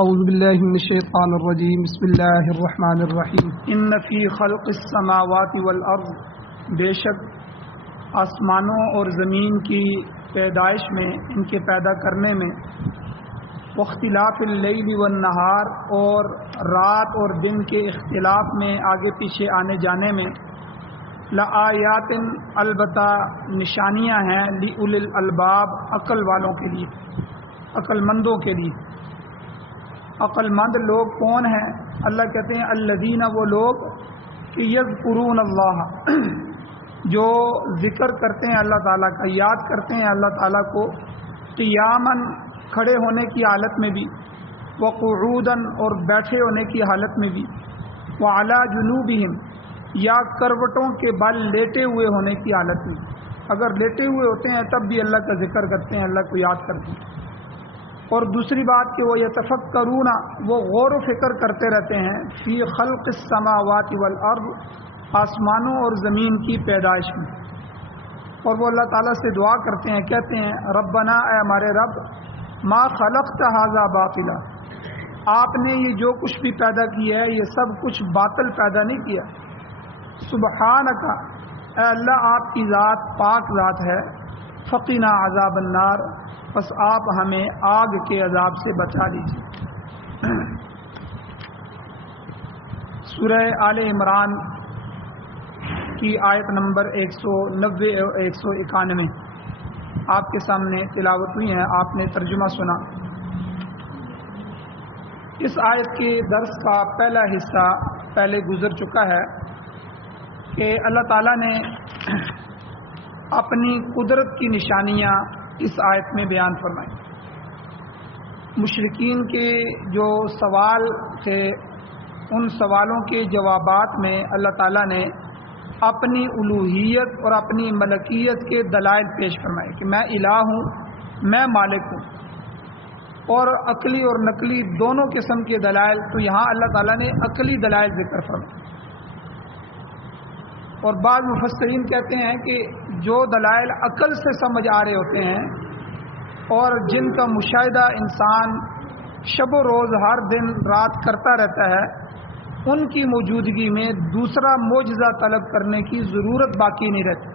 اعوذ باللہ من الشیطان الرجیم بسم اللہ الرحمن الرحیم ان فی خلق السماوات والارض، بے شک آسمانوں اور زمین کی پیدائش میں، ان کے پیدا کرنے میں، واختلاف اللیل والنہار، اور رات اور دن کے اختلاف میں، آگے پیچھے آنے جانے میں، لآیات، البتہ نشانیاں ہیں، لأولی الالباب، عقل والوں کے لیے، عقل مندوں کے لیے۔ عقل مند لوگ کون ہیں؟ اللہ کہتے ہیں الذین، وہ لوگ کہ یذکرون اللہ، جو ذکر کرتے ہیں اللہ تعالیٰ کا، یاد کرتے ہیں اللہ تعالیٰ کو، قیاماً، کھڑے ہونے کی حالت میں بھی، وقعوداً، اور بیٹھے ہونے کی حالت میں بھی، وعلی جنوبہم، یا کروٹوں کے بل لیٹے ہوئے ہونے کی حالت میں، اگر لیٹے ہوئے ہوتے ہیں تب بھی اللہ کا ذکر کرتے ہیں، اللہ کو یاد کرتے ہیں۔ اور دوسری بات کہ وہ یتفکرون، وہ غور و فکر کرتے رہتے ہیں، فی خلق السماوات والارض، آسمانوں اور زمین کی پیدائش میں، اور وہ اللہ تعالیٰ سے دعا کرتے ہیں، کہتے ہیں ربنا، اے ہمارے رب، ما خلقت ھذا باطلا، آپ نے یہ جو کچھ بھی پیدا کیا ہے یہ سب کچھ باطل پیدا نہیں کیا، سبحانک، اے اللہ آپ کی ذات پاک ذات ہے، فقنا عذاب النار، بس آپ ہمیں آگ کے عذاب سے بچا لیجیے۔ سورہ آل عمران کی آیت نمبر 190 اور 191 آپ کے سامنے تلاوت ہوئی ہیں، آپ نے ترجمہ سنا۔ اس آیت کے درس کا پہلا حصہ پہلے گزر چکا ہے کہ اللہ تعالیٰ نے اپنی قدرت کی نشانیاں اس آیت میں بیان فرمائی۔ مشرکین کے جو سوال تھے، ان سوالوں کے جوابات میں اللہ تعالیٰ نے اپنی الوہیت اور اپنی ملکیت کے دلائل پیش فرمائے کہ میں الہ ہوں، میں مالک ہوں، اور عقلی اور نقلی دونوں قسم کے دلائل، تو یہاں اللہ تعالیٰ نے عقلی دلائل ذکر فرمائے۔ اور بعض مفسرین کہتے ہیں کہ جو دلائل عقل سے سمجھ آ رہے ہوتے ہیں اور جن کا مشاہدہ انسان شب و روز ہر دن رات کرتا رہتا ہے، ان کی موجودگی میں دوسرا معجزہ طلب کرنے کی ضرورت باقی نہیں رہتی۔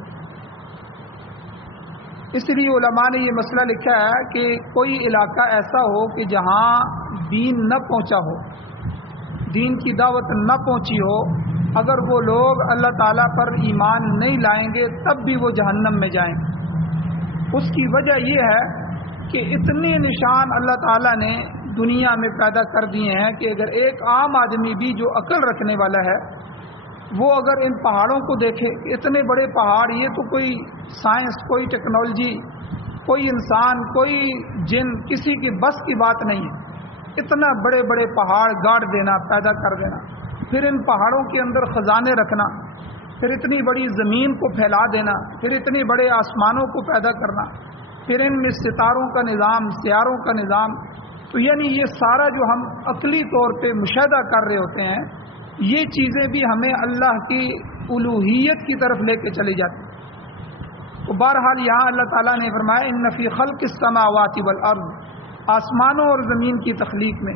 اس لیے علماء نے یہ مسئلہ لکھا ہے کہ کوئی علاقہ ایسا ہو کہ جہاں دین نہ پہنچا ہو، دین کی دعوت نہ پہنچی ہو، اگر وہ لوگ اللہ تعالیٰ پر ایمان نہیں لائیں گے تب بھی وہ جہنم میں جائیں گے۔ اس کی وجہ یہ ہے کہ اتنے نشان اللہ تعالیٰ نے دنیا میں پیدا کر دیے ہیں کہ اگر ایک عام آدمی بھی جو عقل رکھنے والا ہے، وہ اگر ان پہاڑوں کو دیکھے، اتنے بڑے پہاڑ، یہ تو کوئی سائنس، کوئی ٹیکنالوجی، کوئی انسان، کوئی جن، کسی کی بس کی بات نہیں ہے، اتنا بڑے بڑے پہاڑ گاڑ دینا، پیدا کر دینا، پھر ان پہاڑوں کے اندر خزانے رکھنا، پھر اتنی بڑی زمین کو پھیلا دینا، پھر اتنے بڑے آسمانوں کو پیدا کرنا، پھر ان میں ستاروں کا نظام، سیاروں کا نظام، تو یعنی یہ سارا جو ہم عقلی طور پہ مشاہدہ کر رہے ہوتے ہیں، یہ چیزیں بھی ہمیں اللہ کی الوہیت کی طرف لے کے چلی جاتی ہیں۔ تو بہرحال یہاں اللہ تعالیٰ نے فرمایا ان فی خلق السماوات والارض، آسمانوں اور زمین کی تخلیق میں،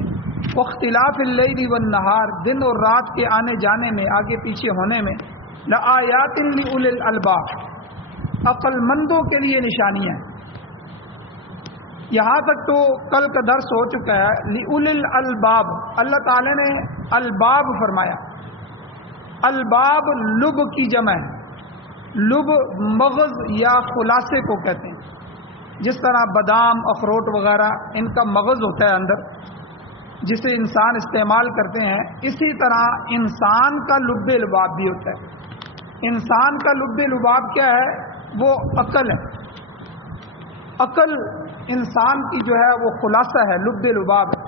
واختلاف اللیل والنہار، دن اور رات کے آنے جانے میں، آگے پیچھے ہونے میں، لآیات لأولی الالباب، عقل مندوں کے لیے نشانیاں ہیں۔ یہاں تک تو کل کا درس ہو چکا ہے۔ لأولی الالباب، اللہ تعالی نے الباب فرمایا۔ الباب لب کی جمع ہے، لب مغز یا خلاصے کو کہتے ہیں، جس طرح بادام، اخروٹ وغیرہ ان کا مغز ہوتا ہے اندر، جسے انسان استعمال کرتے ہیں، اسی طرح انسان کا لب لباب بھی ہوتا ہے۔ انسان کا لب لباب کیا ہے؟ وہ عقل ہے۔ عقل انسان کی جو ہے وہ خلاصہ ہے، لب لباب ہے۔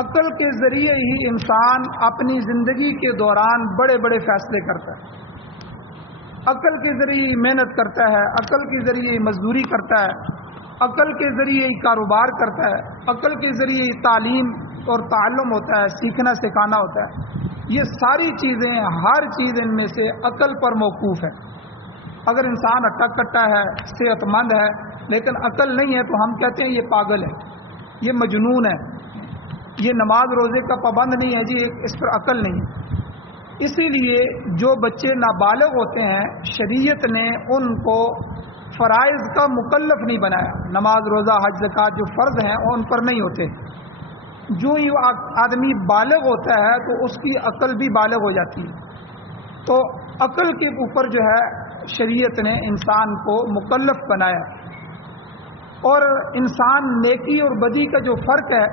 عقل کے ذریعے ہی انسان اپنی زندگی کے دوران بڑے بڑے فیصلے کرتا ہے، عقل کے ذریعے محنت کرتا ہے، عقل کے ذریعے مزدوری کرتا ہے، عقل کے ذریعے کاروبار کرتا ہے، عقل کے ذریعے تعلیم اور تعلم ہوتا ہے، سیکھنا سکھانا ہوتا ہے۔ یہ ساری چیزیں، ہر چیز ان میں سے عقل پر موقوف ہے۔ اگر انسان ہٹا کٹا ہے، صحت مند ہے، لیکن عقل نہیں ہے تو ہم کہتے ہیں یہ پاگل ہے، یہ مجنون ہے، یہ نماز روزے کا پابند نہیں ہے جی، اس پر عقل نہیں ہے۔ اسی لیے جو بچے نابالغ ہوتے ہیں شریعت نے ان کو فرائض کا مکلف نہیں بنایا، نماز روزہ حج زکوٰۃ جو فرض ہیں ان پر نہیں ہوتے۔ جو ہی آدمی بالغ ہوتا ہے تو اس کی عقل بھی بالغ ہو جاتی ہے، تو عقل کے اوپر جو ہے شریعت نے انسان کو مکلف بنایا، اور انسان نیکی اور بدی کا جو فرق ہے،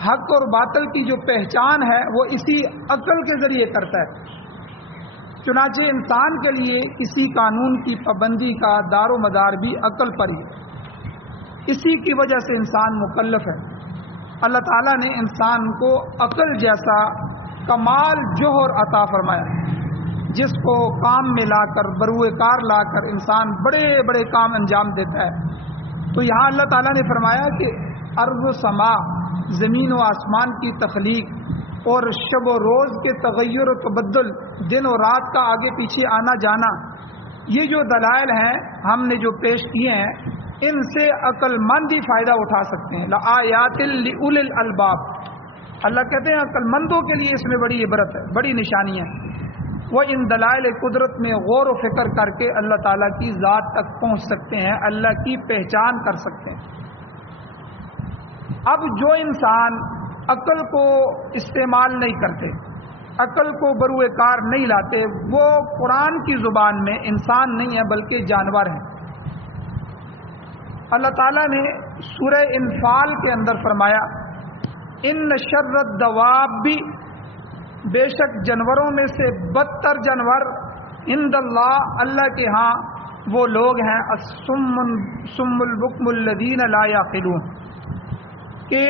حق اور باطل کی جو پہچان ہے وہ اسی عقل کے ذریعے کرتا ہے۔ چنانچہ انسان کے لیے کسی قانون کی پابندی کا دار و مدار بھی عقل پر ہی ہے، اسی کی وجہ سے انسان مکلف ہے۔ اللہ تعالیٰ نے انسان کو عقل جیسا کمال جوہر عطا فرمایا، جس کو کام میں لا کر بروئے کار لا کر انسان بڑے بڑے کام انجام دیتا ہے۔ تو یہاں اللہ تعالیٰ نے فرمایا کہ ارض و سما، زمین و آسمان کی تخلیق اور شب و روز کے تغیر و تبدل، دن و رات کا آگے پیچھے آنا جانا، یہ جو دلائل ہیں ہم نے جو پیش کیے ہیں، ان سے عقل مند ہی فائدہ اٹھا سکتے ہیں۔ لآیات لأولی الالباب، اللہ کہتے ہیں عقل مندوں کے لیے اس میں بڑی عبرت ہے، بڑی نشانی ہے۔ وہ ان دلائل قدرت میں غور و فکر کر کے اللہ تعالیٰ کی ذات تک پہنچ سکتے ہیں، اللہ کی پہچان کر سکتے ہیں۔ اب جو انسان عقل کو استعمال نہیں کرتے، عقل کو بروئے کار نہیں لاتے، وہ قرآن کی زبان میں انسان نہیں ہے بلکہ جانور ہیں۔ اللہ تعالیٰ نے سورہ انفال کے اندر فرمایا ان شر الدواب، بے شک جانوروں میں سے بدتر جانور عند اللہ، اللہ کے ہاں وہ لوگ ہیں الصم البکم الذین لا یعقلون، کہ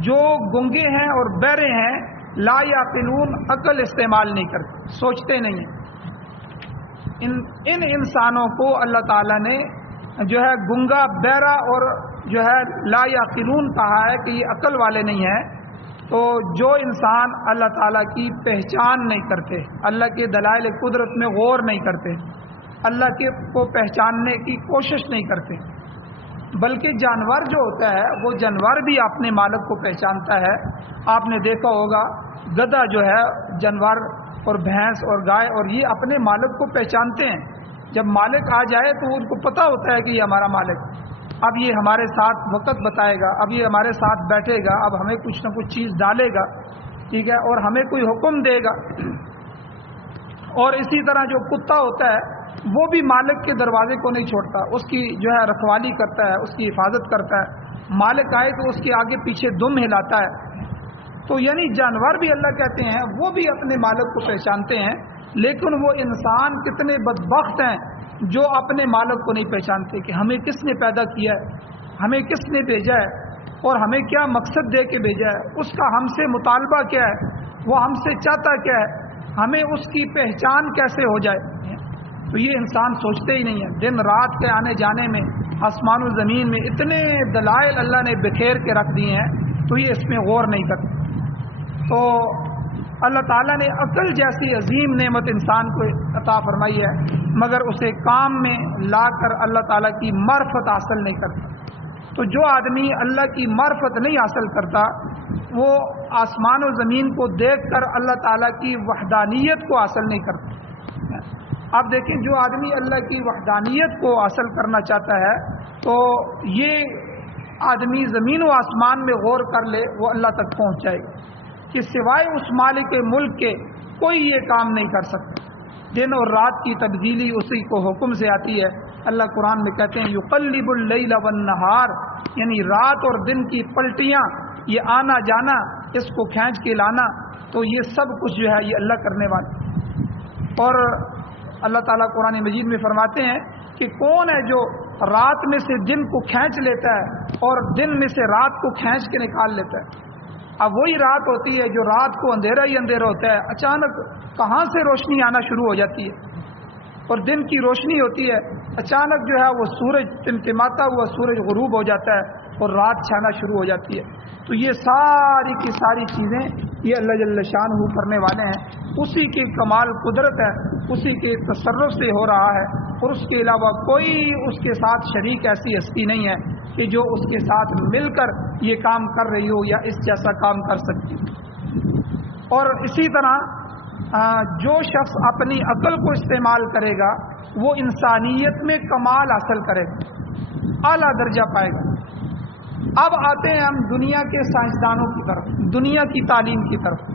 جو گنگے ہیں اور بہرے ہیں، لا یعقلون، عقل استعمال نہیں کرتے، سوچتے نہیں ہیں۔ ان انسانوں کو اللہ تعالیٰ نے جو ہے گنگا، بہرا اور جو ہے لا یعقلون کہا ہے کہ یہ عقل والے نہیں ہیں۔ تو جو انسان اللہ تعالیٰ کی پہچان نہیں کرتے، اللہ کے دلائل قدرت میں غور نہیں کرتے، اللہ کے کو پہچاننے کی کوشش نہیں کرتے، بلکہ جانور جو ہوتا ہے وہ جانور بھی اپنے مالک کو پہچانتا ہے۔ آپ نے دیکھا ہوگا گدھا جو ہے جانور، اور بھینس اور گائے، اور یہ اپنے مالک کو پہچانتے ہیں۔ جب مالک آ جائے تو ان کو پتہ ہوتا ہے کہ یہ ہمارا مالک، اب یہ ہمارے ساتھ وقت بتائے گا، اب یہ ہمارے ساتھ بیٹھے گا، اب ہمیں کچھ نہ کچھ چیز ڈالے گا، ٹھیک ہے، اور ہمیں کوئی حکم دے گا۔ اور اسی طرح جو کتا ہوتا ہے وہ بھی مالک کے دروازے کو نہیں چھوڑتا، اس کی جو ہے رکھوالی کرتا ہے، اس کی حفاظت کرتا ہے، مالک آئے تو اس کے آگے پیچھے دم ہلاتا ہے۔ تو یعنی جانور بھی اللہ کہتے ہیں وہ بھی اپنے مالک کو پہچانتے ہیں، لیکن وہ انسان کتنے بدبخت ہیں جو اپنے مالک کو نہیں پہچانتے کہ ہمیں کس نے پیدا کیا ہے، ہمیں کس نے بھیجا ہے، اور ہمیں کیا مقصد دے کے بھیجا ہے، اس کا ہم سے مطالبہ کیا ہے، وہ ہم سے چاہتا کیا ہے، ہمیں اس کی پہچان کیسے ہو جائے۔ تو یہ انسان سوچتے ہی نہیں ہے۔ دن رات کے آنے جانے میں، آسمان و زمین میں اتنے دلائل اللہ نے بکھیر کے رکھ دیے ہیں، تو یہ اس میں غور نہیں کرتے۔ تو اللہ تعالیٰ نے عقل جیسی عظیم نعمت انسان کو عطا فرمائی ہے، مگر اسے کام میں لا کر اللہ تعالیٰ کی معرفت حاصل نہیں کرتا۔ تو جو آدمی اللہ کی معرفت نہیں حاصل کرتا، وہ آسمان و زمین کو دیکھ کر اللہ تعالیٰ کی وحدانیت کو حاصل نہیں کرتا۔ اب دیکھیں، جو آدمی اللہ کی وحدانیت کو حاصل کرنا چاہتا ہے تو یہ آدمی زمین و آسمان میں غور کر لے، وہ اللہ تک پہنچ جائے گا کہ سوائے اس مالک ملک کے کوئی یہ کام نہیں کر سکتا۔ دن اور رات کی تبدیلی اسی کو حکم سے آتی ہے۔ اللہ قرآن میں کہتے ہیں یقلب اللیل والنہار، یعنی رات اور دن کی پلٹیاں، یہ آنا جانا، اس کو کھینچ کے لانا، تو یہ سب کچھ جو ہے یہ اللہ کرنے والا۔ اور اللہ تعالیٰ قرآن مجید میں فرماتے ہیں کہ کون ہے جو رات میں سے دن کو کھینچ لیتا ہے اور دن میں سے رات کو کھینچ کے نکال لیتا ہے۔ اب وہی رات ہوتی ہے جو رات کو اندھیرا ہی اندھیرا ہوتا ہے، اچانک کہاں سے روشنی آنا شروع ہو جاتی ہے، اور دن کی روشنی ہوتی ہے، اچانک جو ہے وہ سورج ٹمٹماتا ہوا سورج غروب ہو جاتا ہے اور رات چھانا شروع ہو جاتی ہے۔ تو یہ ساری کی ساری چیزیں یہ اللہ جل شانہ کرنے والے ہیں، اسی کی کمال قدرت ہے، اسی کے تصرف سے ہو رہا ہے، اور اس کے علاوہ کوئی اس کے ساتھ شریک ایسی ہستی نہیں ہے کہ جو اس کے ساتھ مل کر یہ کام کر رہی ہو یا اس جیسا کام کر سکتی ہو۔ اور اسی طرح جو شخص اپنی عقل کو استعمال کرے گا وہ انسانیت میں کمال حاصل کرے گا، اعلیٰ درجہ پائے گا۔ اب آتے ہیں ہم دنیا کے سائنسدانوں کی طرف، دنیا کی تعلیم کی طرف،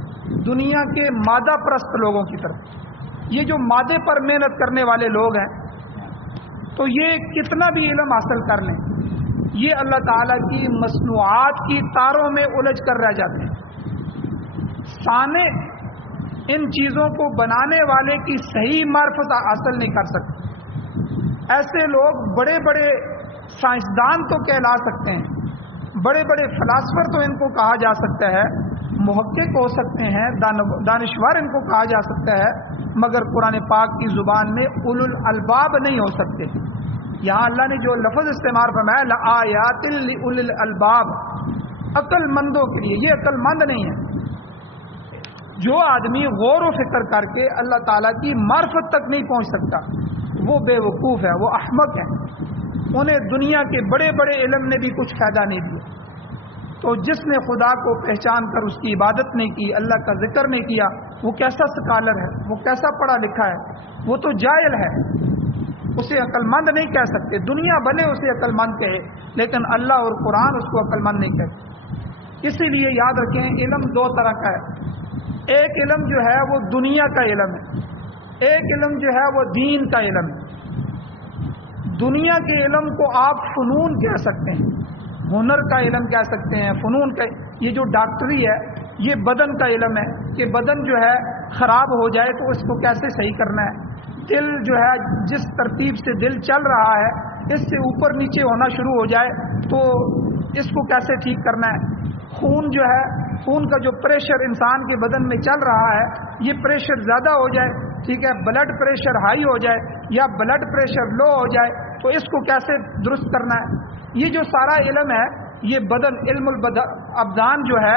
دنیا کے مادہ پرست لوگوں کی طرف۔ یہ جو مادے پر محنت کرنے والے لوگ ہیں تو یہ کتنا بھی علم حاصل کر لیں، یہ اللہ تعالیٰ کی مصنوعات کی تاروں میں الجھ کر رہ جاتے ہیں۔ صانع ان چیزوں کو بنانے والے کی صحیح معرفت حاصل نہیں کر سکتے۔ ایسے لوگ بڑے بڑے سائنسدان تو کہلا سکتے ہیں، بڑے بڑے فلاسفر تو ان کو کہا جا سکتا ہے، محقق ہو سکتے ہیں، دانشور ان کو کہا جا سکتا ہے، مگر قرآن پاک کی زبان میں اولو الالباب نہیں ہو سکتے۔ یہاں اللہ نے جو لفظ استعمال فرمایا لآیات لأولی الالباب، عقل مندوں کے لیے، یہ عقل مند نہیں ہے۔ جو آدمی غور و فکر کر کے اللہ تعالیٰ کی معرفت تک نہیں پہنچ سکتا وہ بے وقوف ہے، وہ احمق ہے، انہیں دنیا کے بڑے بڑے علم نے بھی کچھ فائدہ نہیں دیا۔ تو جس نے خدا کو پہچان کر اس کی عبادت نہیں کی، اللہ کا ذکر نہیں کیا، وہ کیسا سکالر ہے، وہ کیسا پڑھا لکھا ہے؟ وہ تو جاہل ہے، اسے عقل مند نہیں کہہ سکتے۔ دنیا بھلے اسے عقل مند کہے لیکن اللہ اور قرآن اس کو عقل مند نہیں کہتے۔ اسی لیے یاد رکھیں علم دو طرح کا ہے، ایک علم جو ہے وہ دنیا کا علم ہے، ایک علم جو ہے وہ دین کا علم ہے۔ دنیا کے علم کو آپ فنون کہہ سکتے ہیں، ہنر کا علم کہہ سکتے ہیں، فنون کا، یہ جو ڈاکٹری ہے یہ بدن کا علم ہے کہ بدن جو ہے خراب ہو جائے تو اس کو کیسے صحیح کرنا ہے، دل جو ہے جس ترتیب سے دل چل رہا ہے اس سے اوپر نیچے ہونا شروع ہو جائے تو اس کو کیسے ٹھیک کرنا ہے، خون جو ہے، خون کا جو پریشر انسان کے بدن میں چل رہا ہے یہ پریشر زیادہ ہو جائے، ٹھیک ہے، بلڈ پریشر ہائی ہو جائے یا بلڈ پریشر لو ہو جائے تو اس کو کیسے درست کرنا ہے۔ یہ جو سارا علم ہے یہ بدن، علم الابدان جو ہے،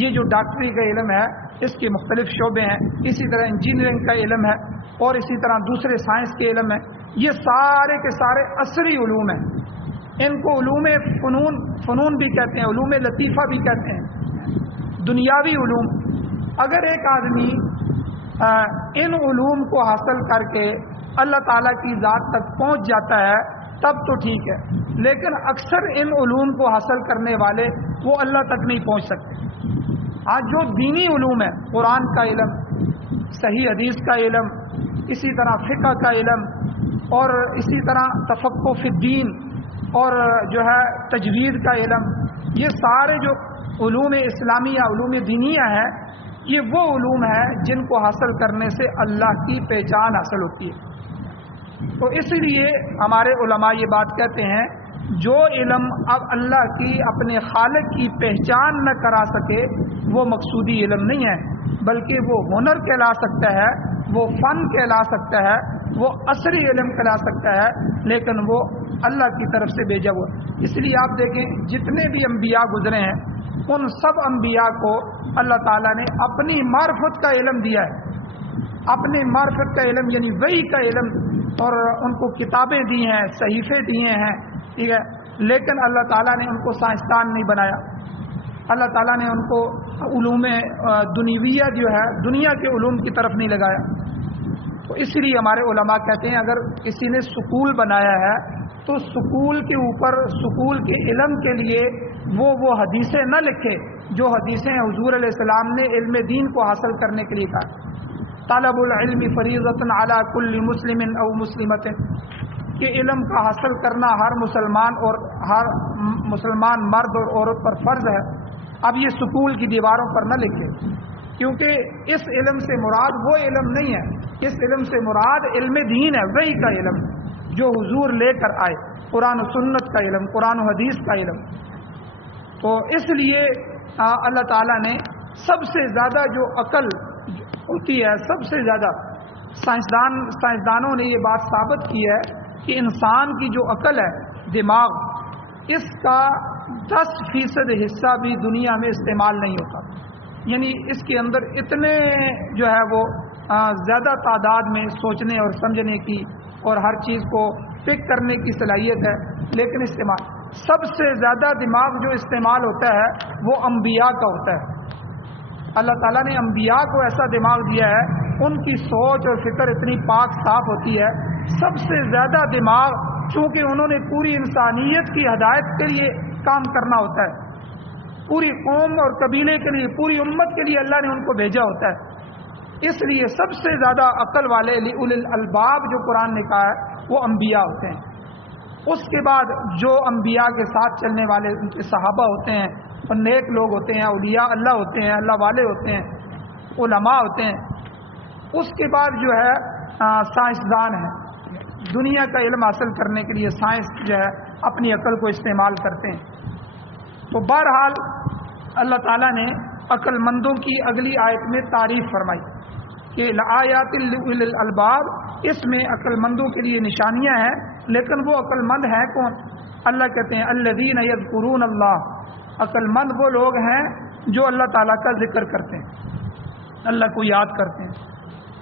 یہ جو ڈاکٹری کا علم ہے اس کے مختلف شعبے ہیں، اسی طرح انجینئرنگ کا علم ہے اور اسی طرح دوسرے سائنس کے علم ہیں، یہ سارے کے سارے عصری علوم ہیں۔ ان کو علوم فنون بھی کہتے ہیں، علوم لطیفہ بھی کہتے ہیں، دنیاوی علوم۔ اگر ایک آدمی ان علوم کو حاصل کر کے اللہ تعالیٰ کی ذات تک پہنچ جاتا ہے تب تو ٹھیک ہے، لیکن اکثر ان علوم کو حاصل کرنے والے وہ اللہ تک نہیں پہنچ سکتے۔ آج جو دینی علوم ہے، قرآن کا علم، صحیح حدیث کا علم، اسی طرح فقہ کا علم اور اسی طرح تفقہ فی الدین اور جو ہے تجوید کا علم، یہ سارے جو علوم اسلامیہ، علوم دینیہ ہیں، یہ وہ علوم ہیں جن کو حاصل کرنے سے اللہ کی پہچان حاصل ہوتی ہے۔ تو اس لیے ہمارے علماء یہ بات کہتے ہیں جو علم اب اللہ کی، اپنے خالق کی پہچان نہ کرا سکے وہ مقصودی علم نہیں ہے، بلکہ وہ ہنر کہلا سکتا ہے، وہ فن کہلا سکتا ہے، وہ عصری علم کہلا سکتا ہے، لیکن وہ اللہ کی طرف سے بھیجا ہوا۔ اس لیے آپ دیکھیں جتنے بھی انبیاء گزرے ہیں ان سب انبیاء کو اللہ تعالیٰ نے اپنی معرفت کا علم دیا ہے، اپنی معرفت کا علم یعنی وحی کا علم، اور ان کو کتابیں دی ہیں، صحیفے دیے ہیں، ٹھیک ہے، لیکن اللہ تعالیٰ نے ان کو سائنسدان نہیں بنایا، اللہ تعالیٰ نے ان کو علوم دنیویہ جو ہے دنیا کے علوم کی طرف نہیں لگایا۔ تو اس لیے ہمارے علماء کہتے ہیں اگر کسی نے سکول بنایا ہے تو سکول کے اوپر، سکول کے علم کے لیے وہ حدیثیں نہ لکھے جو حدیثیں حضور علیہ السلام نے علم دین کو حاصل کرنے کے لیے کہا، طلب العلم فریضۃ علی کل مسلم او مسلمۃ، کہ علم کا حاصل کرنا ہر مسلمان اور ہر مسلمان مرد اور عورت پر فرض ہے۔ اب یہ سکول کی دیواروں پر نہ لکھے، کیونکہ اس علم سے مراد وہ علم نہیں ہے، اس علم سے مراد علم دین ہے، وحی کا علم جو حضور لے کر آئے، قرآن و سنت کا علم، قرآن و حدیث کا علم۔ تو اس لیے اللہ تعالیٰ نے سب سے زیادہ جو عقل ہوتی ہے، سب سے زیادہ سائنسدانوں نے یہ بات ثابت کی ہے کہ انسان کی جو عقل ہے، دماغ، اس کا 10% حصہ بھی دنیا میں استعمال نہیں ہوتا، یعنی اس کے اندر اتنے جو ہے وہ زیادہ تعداد میں سوچنے اور سمجھنے کی اور ہر چیز کو پک کرنے کی صلاحیت ہے، لیکن استعمال سب سے زیادہ دماغ جو استعمال ہوتا ہے وہ انبیاء کا ہوتا ہے۔ اللہ تعالیٰ نے انبیاء کو ایسا دماغ دیا ہے، ان کی سوچ اور فکر اتنی پاک صاف ہوتی ہے، سب سے زیادہ دماغ، چونکہ انہوں نے پوری انسانیت کی ہدایت کے لیے کام کرنا ہوتا ہے، پوری قوم اور قبیلے کے لیے، پوری امت کے لیے اللہ نے ان کو بھیجا ہوتا ہے، اس لیے سب سے زیادہ عقل والے اولی الالباب جو قرآن نے کہا ہے وہ انبیاء ہوتے ہیں۔ اس کے بعد جو انبیاء کے ساتھ چلنے والے ان کے صحابہ ہوتے ہیں، اور نیک لوگ ہوتے ہیں، اولیاء اللہ ہوتے ہیں، اللہ والے ہوتے ہیں، علماء ہوتے ہیں۔ اس کے بعد جو ہے سائنسدان ہیں، دنیا کا علم حاصل کرنے کے لیے سائنس جو ہے اپنی عقل کو استعمال کرتے ہیں۔ تو بہرحال اللہ تعالیٰ نے عقل مندوں کی اگلی آیت میں تعریف فرمائی کہ لآیات لأولی الالباب، اس میں عقل مندوں کے لیے نشانیاں ہیں، لیکن وہ عقل مند ہیں کون؟ اللہ کہتے ہیں الذین یذکرون اللہ، عقل مند وہ لوگ ہیں جو اللہ تعالیٰ کا ذکر کرتے ہیں، اللہ کو یاد کرتے ہیں۔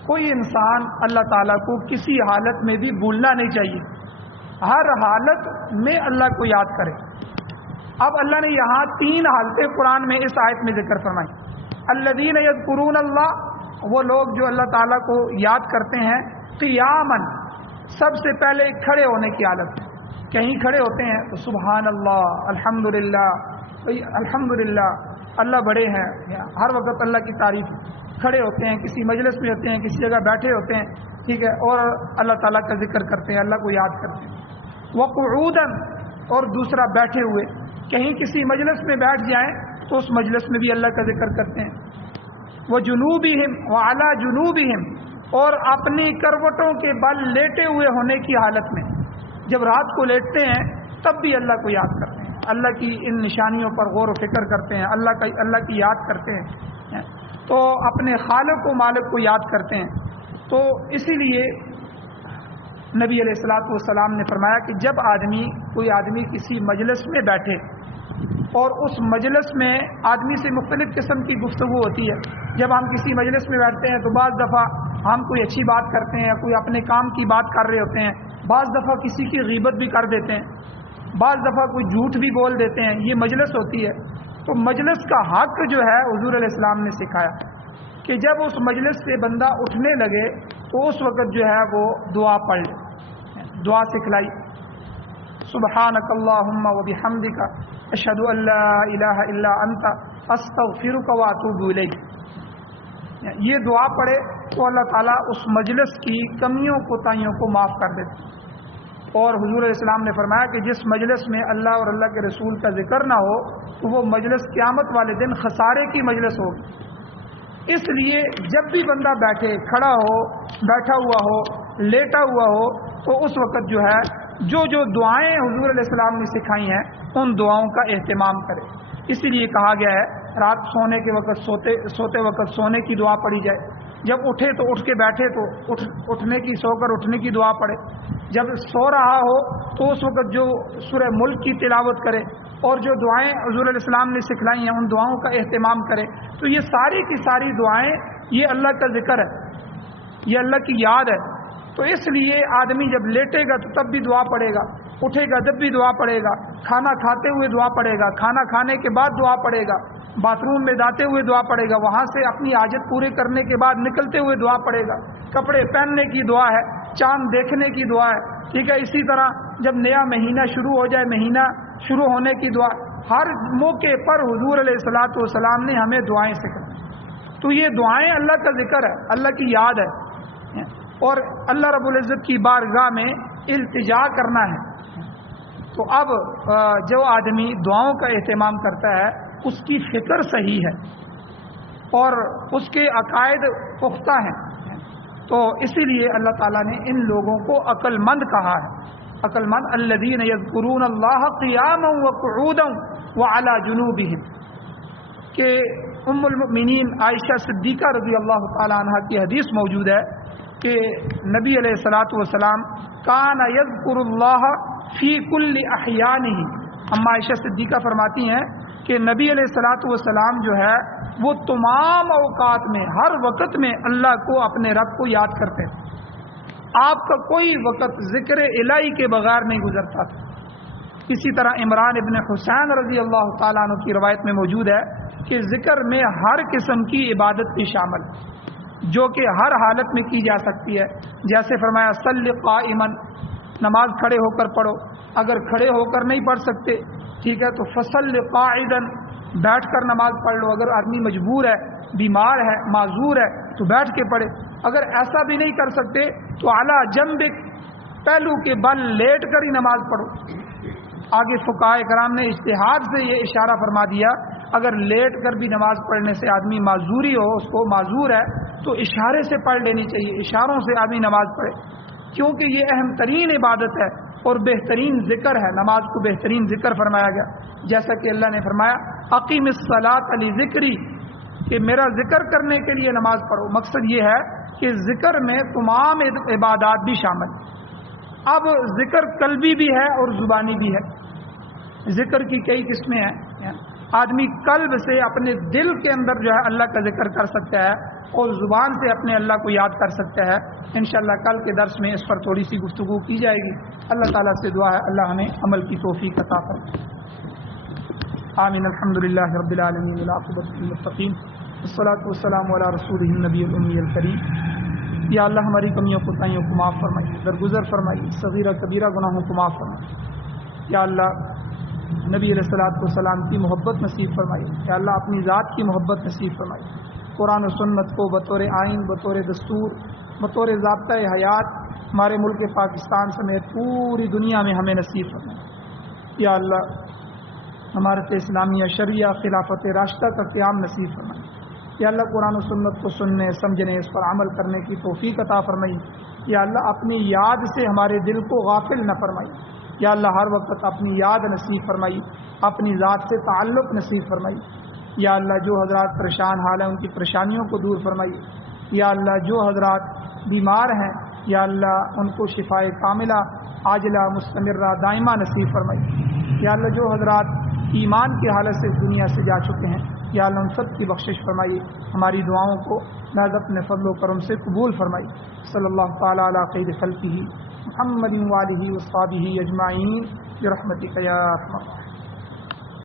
کوئی انسان اللہ تعالیٰ کو کسی حالت میں بھی بھولنا نہیں چاہیے، ہر حالت میں اللہ کو یاد کرے۔ اب اللہ نے یہاں 3 حالتیں قرآن میں اس آیت میں ذکر فرمائی۔ الذین یذکرون اللہ، وہ لوگ جو اللہ تعالیٰ کو یاد کرتے ہیں، قیاماً، سب سے پہلے کھڑے ہونے کی حالت، کہیں کھڑے ہوتے ہیں تو سبحان اللہ، الحمدللہ، الحمدللہ، اللہ بڑے ہیں، ہر وقت اللہ کی تعریف، کھڑے ہوتے ہیں، کسی مجلس میں ہوتے ہیں، کسی جگہ بیٹھے ہوتے ہیں، ٹھیک ہے، اور اللہ تعالیٰ کا ذکر کرتے ہیں، اللہ کو یاد کرتے ہیں۔ وقعوداً، اور دوسرا بیٹھے ہوئے، کہیں کسی مجلس میں بیٹھ جائیں تو اس مجلس میں بھی اللہ کا ذکر کرتے ہیں۔ وجنوبہم، وعلی جنوبہم، اور اپنی کروٹوں کے بل لیٹے ہوئے ہونے کی حالت میں، جب رات کو لیٹتے ہیں تب بھی اللہ کو یاد کرتے ہیں، اللہ کی ان نشانیوں پر غور و فکر کرتے ہیں، اللہ کی یاد کرتے ہیں، تو اپنے خالق و مالک کو یاد کرتے ہیں۔ تو اسی لیے نبی علیہ الصلوۃ والسلام نے فرمایا کہ جب کوئی آدمی کسی مجلس میں بیٹھے اور اس مجلس میں آدمی سے مختلف قسم کی گفتگو ہوتی ہے، جب ہم کسی مجلس میں بیٹھتے ہیں تو بعض دفعہ ہم کوئی اچھی بات کرتے ہیں، کوئی اپنے کام کی بات کر رہے ہوتے ہیں، بعض دفعہ کسی کی غیبت بھی کر دیتے ہیں، بعض دفعہ کوئی جھوٹ بھی بول دیتے ہیں، یہ مجلس ہوتی ہے۔ تو مجلس کا حق جو ہے حضور علیہ السلام نے سکھایا کہ جب اس مجلس سے بندہ اٹھنے لگے تو اس وقت جو ہے وہ دعا پڑھ لے، دعا سکھلائی، سبحانک اللہم وبحمدک اشہد ان لا الہ الا انت استغفرک واتوب الیک، یہ دعا پڑھے تو اللہ تعالیٰ اس مجلس کی کمیوں کوتاہیوں کو معاف کر دیتے۔ اور حضور علیہ السلام نے فرمایا کہ جس مجلس میں اللہ اور اللہ کے رسول کا ذکر نہ ہو تو وہ مجلس قیامت والے دن خسارے کی مجلس ہوگی۔ اس لیے جب بھی بندہ بیٹھے، کھڑا ہو، بیٹھا ہوا ہو، لیٹا ہوا ہو، تو اس وقت جو ہے جو دعائیں حضور علیہ السلام نے سکھائی ہیں ان دعاؤں کا اہتمام کرے۔ اسی لیے کہا گیا ہے رات سونے کے وقت سوتے وقت سونے کی دعا پڑھی جائے، جب اٹھے تو اٹھ کے بیٹھے تو اٹھنے کی، سو کر اٹھنے کی دعا پڑھے، جب سو رہا ہو تو اس وقت جو سورہ ملک کی تلاوت کرے، اور جو دعائیں حضور علیہ السلام نے سکھلائی ہیں ان دعاؤں کا اہتمام کرے۔ تو یہ ساری کی ساری دعائیں یہ اللہ کا ذکر ہے، یہ اللہ کی یاد ہے۔ تو اس لیے آدمی جب لیٹے گا تو تب بھی دعا پڑھے گا، اٹھے گا جب بھی دعا پڑھے گا، کھانا کھاتے ہوئے دعا پڑھے گا، کھانا کھانے کے بعد دعا پڑھے گا، باتھ روم میں جاتے ہوئے دعا پڑھے گا، وہاں سے اپنی حاجت پورے کرنے کے بعد نکلتے ہوئے دعا پڑھے گا، کپڑے پہننے کی دعا ہے، چاند دیکھنے کی دعا ہے، ٹھیک ہے۔ اسی طرح جب نیا مہینہ شروع ہو جائے، مہینہ شروع ہونے کی دعا، ہر موقع پر حضور علیہ الصلوۃ والسلام نے ہمیں دعائیں سکھائی۔ تو یہ دعائیں اللہ کا ذکر ہے، اللہ کی یاد ہے، اور اللہ رب العزت کی بارگاہ میں التجا کرنا ہے۔ تو اب جو آدمی دعاؤں کا اہتمام کرتا ہے اس کی فکر صحیح ہے اور اس کے عقائد پختہ ہیں، تو اسی لیے اللہ تعالیٰ نے ان لوگوں کو عقل مند کہا ہے۔ عقل مند الذین یذکرون اللہ قیاما وقعودا وعلی جنوبہم، کہ ام المؤمنین عائشہ صدیقہ رضی اللہ تعالی عنہ کی حدیث موجود ہے کہ نبی علیہ الصلوۃ والسلام کان یذکر اللہ فی کل احیانہ، اما عائشہ صدیقہ فرماتی ہیں کہ نبی علیہ الصلوۃ والسلام جو ہے وہ تمام اوقات میں، ہر وقت میں اللہ کو، اپنے رب کو یاد کرتے ہیں۔ آپ کا کوئی وقت ذکر الہی کے بغیر نہیں گزرتا تھا۔ اسی طرح عمران ابن حسین رضی اللہ تعالیٰ عنہ کی روایت میں موجود ہے کہ ذکر میں ہر قسم کی عبادت بھی شامل، جو کہ ہر حالت میں کی جا سکتی ہے. جیسے فرمایا صلی قائما، نماز کھڑے ہو کر پڑھو. اگر کھڑے ہو کر نہیں پڑھ سکتے ٹھیک ہے تو فصل قاعدا، بیٹھ کر نماز پڑھ لو. اگر آدمی مجبور ہے، بیمار ہے، معذور ہے تو بیٹھ کے پڑھے. اگر ایسا بھی نہیں کر سکتے تو اعلیٰ جنبک، پہلو کے بل لیٹ کر ہی نماز پڑھو. آگے فقہائے کرام نے اجتہاد سے یہ اشارہ فرما دیا اگر لیٹ کر بھی نماز پڑھنے سے آدمی معذوری ہو، اس کو معذور ہے تو اشارے سے پڑھ لینی چاہیے. اشاروں سے آدمی نماز پڑھے کیونکہ یہ اہم ترین عبادت ہے اور بہترین ذکر ہے. نماز کو بہترین ذکر فرمایا گیا، جیسا کہ اللہ نے فرمایا اقیم الصلاۃ لذکری، کہ میرا ذکر کرنے کے لیے نماز پڑھو. مقصد یہ ہے کہ ذکر میں تمام عبادات بھی شامل. اب ذکر قلبی بھی ہے اور زبانی بھی ہے. ذکر کی کئی قسمیں ہیں. آدمی قلب سے اپنے دل کے اندر جو ہے اللہ کا ذکر کر سکتا ہے اور زبان سے اپنے اللہ کو یاد کر سکتا ہے. انشاءاللہ کل کے درس میں اس پر تھوڑی سی گفتگو کی جائے گی. اللہ تعالیٰ سے دعا ہے اللہ ہمیں عمل کی توفیق عطا فرمائے. آمین. الحمدللہ رب العالمین والعاقبۃ للمتقین والصلاۃ والسلام علی رسولہ النبی الامی الکریم. یا اللہ ہماری کمیوں کوتاہیوں کو معاف فرمائیے، درگزر فرمائیے، صغیرہ کبیرہ گناہوں کو معاف فرمائیے. یا اللہ نبی علیہ الصلوۃ والسلام کی محبت نصیب فرمائیے. یا اللہ اپنی ذات کی محبت نصیب فرمائیے. قرآن و سنت کو بطور آئین، بطور دستور، بطور ضابطۂ حیات ہمارے ملک پاکستان سمیت پوری دنیا میں ہمیں نصیب فرمائیے. یا اللہ ہمارت اسلامیہ شریعہ خلافت راشدہ کا قیام نصیب فرمائیے. یا اللہ قرآن و سنت کو سننے، سمجھنے، اس پر عمل کرنے کی توفیق عطا فرمائیے. یا اللہ اپنی یاد سے ہمارے دل کو غافل نہ فرمائیے. یا اللہ ہر وقت اپنی یاد نصیب فرمائیے، اپنی ذات سے تعلق نصیب فرمائیے. یا اللہ جو حضرات پریشان حال ہیں ان کی پریشانیوں کو دور فرمائیے. یا اللہ جو حضرات بیمار ہیں یا اللہ ان کو شفاء کاملہ عاجلہ مستمرہ دائمہ نصیب فرمائیے. یا اللہ جو حضرات ایمان کی حالت سے دنیا سے جا چکے ہیں یا اللہ ان سب کی بخشش فرمائیے. ہماری دعاؤں کو محض اپنے فضل و کرم سے قبول فرمائیے. صلی اللہ تعالیٰ علی خیر خلقہ محمد وآلہ وصحبہ اجمعین برحمتک یا ارحم